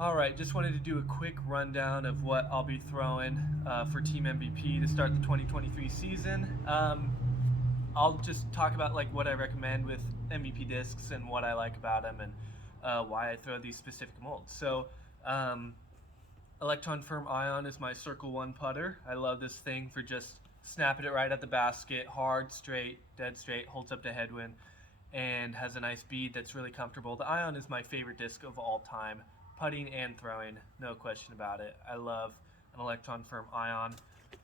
Alright, just wanted to do a quick rundown of what I'll be throwing for Team MVP to start the 2023 season. I'll just talk about like what I recommend with MVP discs and what I like about them and why I throw these specific molds. Um, Electron Firm Ion is my Circle 1 putter. I love this thing for just snapping it right at the basket, hard, straight, dead straight, holds up to headwind, and has a nice bead that's really comfortable. The Ion is my favorite disc of all time, putting and throwing, no question about it. I love an Electron Firm Ion.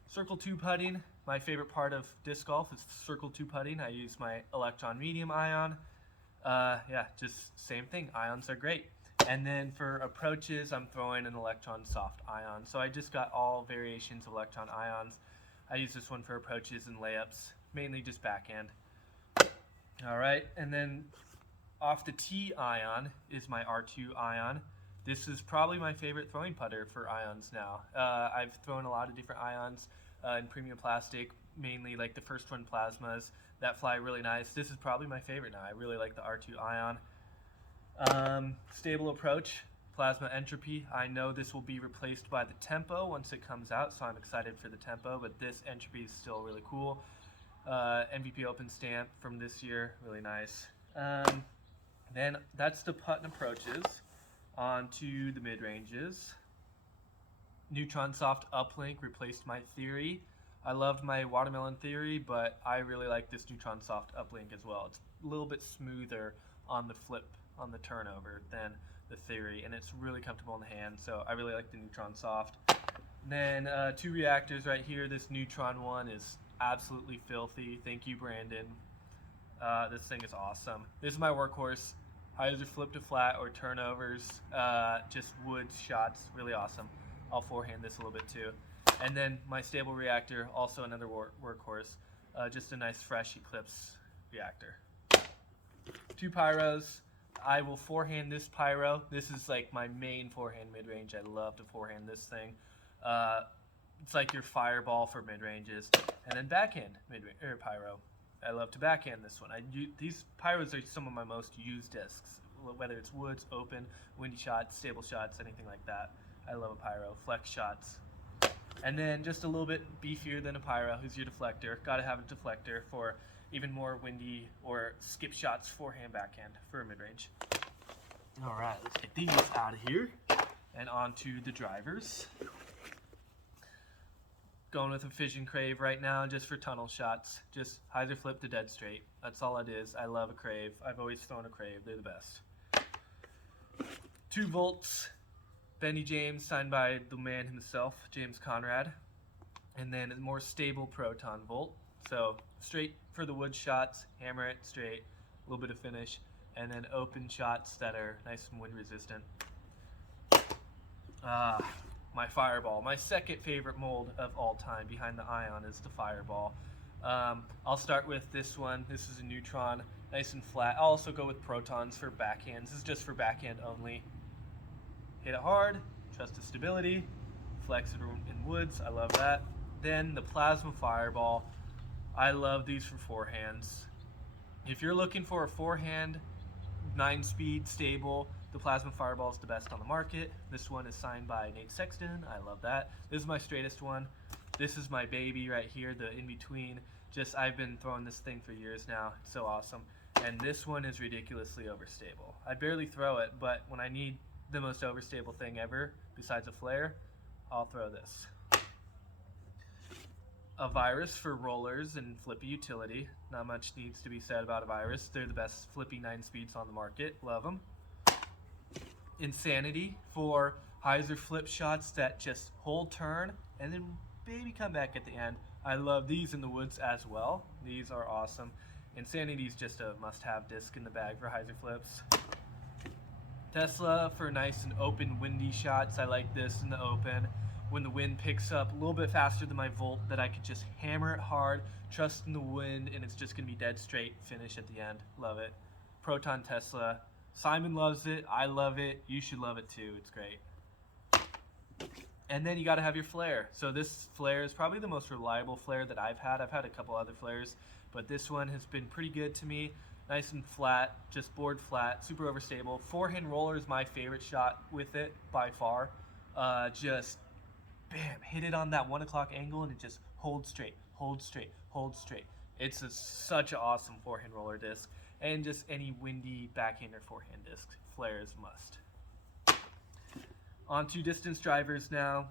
Circle 2 putting, my favorite part of disc golf is Circle 2 putting. I use my Electron Medium Ion. Yeah, just same thing. Ions are great. And then for approaches, I'm throwing an Electron Soft Ion. So I just got all variations of Electron Ions. I use this one for approaches and layups, mainly just backhand. All right, and then off the tee Ion is my R2 Ion. This is probably my favorite throwing putter for ions now. I've thrown a lot of different ions in premium plastic, mainly like the first one plasmas that fly really nice. This is probably my favorite now. I really like the R2 Ion. Stable approach, plasma entropy. I know this will be replaced by the tempo once it comes out, so I'm excited for the tempo, but this entropy is still really cool. MVP Open stamp from this year, really nice. Then that's the putt and approaches. On to the mid-ranges. Neutron Soft Uplink replaced my Theory. I loved my Watermelon Theory, but I really like this Neutron Soft Uplink as well. It's a little bit smoother on the flip, on the turnover than the Theory, and it's really comfortable in the hand, so I really like the Neutron Soft. Then two reactors right here. This Neutron one is absolutely filthy. Thank you, Brandon. This thing is awesome. This is my workhorse. Either flip to flat or turnovers, just woods shots, really awesome. I'll forehand this a little bit too. And then my stable reactor, also another workhorse, just a nice fresh Eclipse reactor. Two pyros. I will forehand this pyro. This is like my main forehand mid-range. I love to forehand this thing. It's like your fireball for mid-ranges. And then backhand pyro. I love to backhand this one. These pyros are some of my most used discs, whether it's woods, open, windy shots, stable shots, anything like that. I love a pyro. Flex shots. And then just a little bit beefier than a pyro is your deflector. Gotta have a deflector for even more windy or skip shots, forehand, backhand for mid-range. All right, let's get these out of here and on to the drivers. Going with a Fission Crave right now just for tunnel shots. Just hyzer flip to dead straight. That's all it is. I love a Crave. I've always thrown a Crave. They're the best. 2 volts. Benny James, signed by the man himself, James Conrad. And then a more stable Proton Volt. So straight for the wood shots, hammer it straight, a little bit of finish, and then open shots that are nice and wind resistant. My Fireball. My second favorite mold of all time behind the Ion is the Fireball. I'll start with this one. This is a Neutron, nice and flat. I'll also go with Protons for backhands. This is just for backhand only. Hit it hard, trust the stability, flex it in woods. I love that. Then the Plasma Fireball. I love these for forehands. If you're looking for a forehand, 9-speed, stable, the Plasma Fireball is the best on the market. This one is signed by Nate Sexton. I love that. This is my straightest one. This is my baby right here, the in-between. I've been throwing this thing for years now. It's so awesome. And this one is ridiculously overstable. I barely throw it, but when I need the most overstable thing ever, besides a flare, I'll throw this. A Virus for rollers and flippy utility. Not much needs to be said about a Virus. They're the best flippy 9-speeds on the market. Love them. Insanity for hyzer flip shots that just hold turn and then maybe come back at the end. I love these in the woods as well. These are awesome. Insanity is just a must-have disc in the bag for hyzer flips. Tesla for nice and open windy shots. I like this in the open. When the wind picks up a little bit faster than my Volt, that I could just hammer it hard, trust in the wind, and it's just going to be dead straight finish at the end. Love it. Proton Tesla. Simon loves it. I love it. You should love it too. It's great. And then you got to have your flare. So this flare is probably the most reliable flare that I've had. I've had a couple other flares, but this one has been pretty good to me. nice and flat, just board flat, super overstable. Forehand roller is my favorite shot with it by far. Just bam, hit it on that 1 o'clock angle and it just holds straight, holds straight, holds straight. It's such an awesome forehand roller disc, and just any windy backhand or forehand disc, flares must. On to distance drivers now.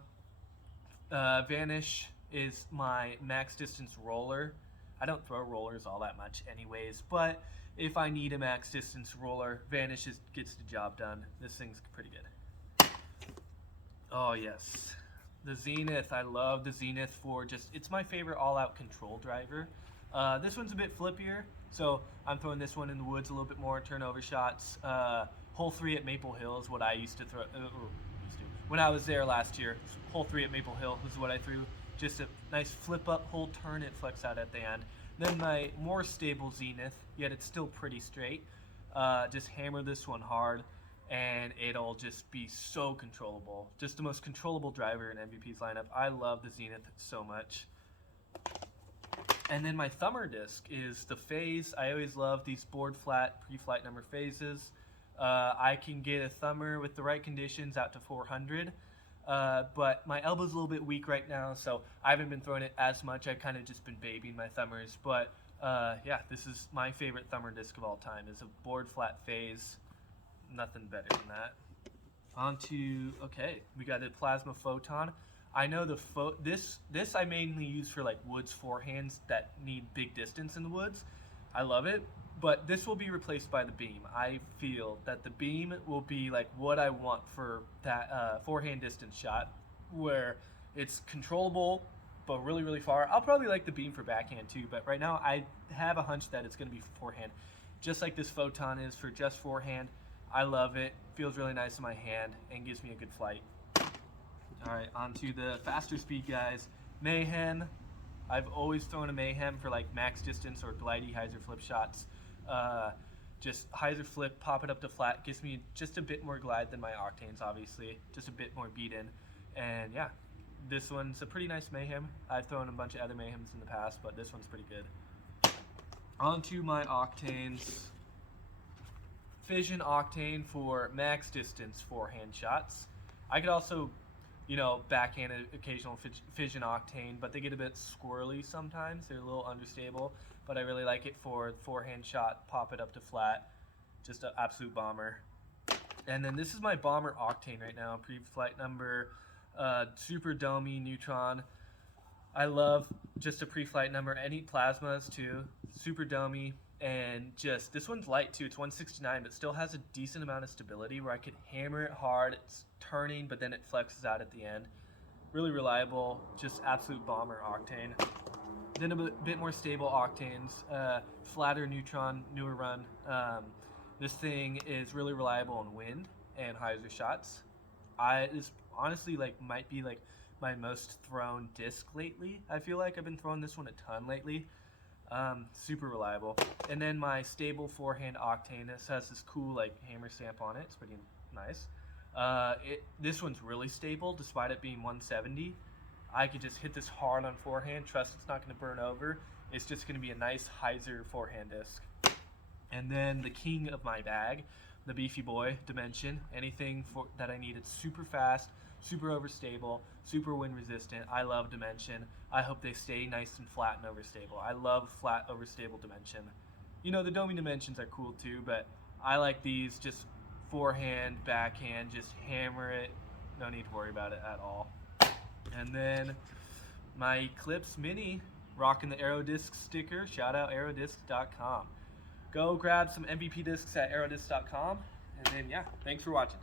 Vanish is my max distance roller. I don't throw rollers all that much anyways, but if I need a max distance roller, Vanish gets the job done. This thing's pretty good. Oh yes, the Zenith. I love the Zenith for it's my favorite all-out control driver. This one's a bit flippier, so I'm throwing this one in the woods a little bit more, turnover shots. Hole 3 at Maple Hill is what I used to throw. When I was there last year, hole 3 at Maple Hill is what I threw. Just a nice flip up, hole turn, it flex out at the end. Then my more stable Zenith, yet it's still pretty straight. Just hammer this one hard, and it'll just be so controllable. Just the most controllable driver in MVP's lineup. I love the Zenith so much. And then my thumber disc is the phase. I always love these board flat pre-flight number phases. I can get a thumber with the right conditions out to 400. But my elbow's a little bit weak right now, so I haven't been throwing it as much. I've kind of just been babying my thumbers. But yeah, this is my favorite thumber disc of all time. It's a board flat phase. Nothing better than that. Okay, we got the plasma photon. I know this I mainly use for like woods forehands that need big distance in the woods. I love it, but this will be replaced by the beam. I feel that the beam will be like what I want for that forehand distance shot, where it's controllable but really, really far. I'll probably like the beam for backhand too, but right now I have a hunch that it's going to be for forehand, just like this photon is for just forehand. I love it. Feels really nice in my hand and gives me a good flight. All right, on to the faster speed guys. Mayhem. I've always thrown a Mayhem for like max distance or glidey hyzer flip shots. Just hyzer flip, pop it up to flat, gives me just a bit more glide than my Octanes, obviously. Just a bit more beat in. And yeah, this one's a pretty nice Mayhem. I've thrown a bunch of other Mayhems in the past, but this one's pretty good. On to my Octanes. Fission Octane for max distance forehand shots. I could also, backhand an occasional Fission Octane, but they get a bit squirrely sometimes. They're a little unstable, but I really like it for forehand shot, pop it up to flat. Just an absolute bomber. And then this is my Bomber Octane right now, pre-flight number, Super Domi Neutron. I love just a pre-flight number. Any plasmas too, Super Domi. And just, this one's light too, it's 169, but still has a decent amount of stability where I could hammer it hard, it's turning, but then it flexes out at the end. Really reliable, just absolute bomber Octane. Then a bit more stable Octanes, flatter Neutron, newer run. This thing is really reliable in wind and hyzer shots. This honestly might be my most thrown disc lately. I feel like I've been throwing this one a ton lately. Super reliable. And then my stable forehand Octane. This has this cool hammer stamp on it. It's pretty nice. This one's really stable despite it being 170. I could just hit this hard on forehand, trust it's not going to burn over. It's just going to be a nice hyzer forehand disc. And then the king of my bag, the Beefy Boy Dimension. Anything that I need, it's super fast, super overstable, super wind resistant. I love Dimension. I hope they stay nice and flat and overstable. I love flat, overstable Dimension. The Domi Dimensions are cool too, but I like these just forehand, backhand, just hammer it. No need to worry about it at all. And then my Eclipse Mini, rocking the Aerodisc sticker. Shout out aerodisc.com. Go grab some MVP discs at aerodisc.com. And then, yeah, thanks for watching.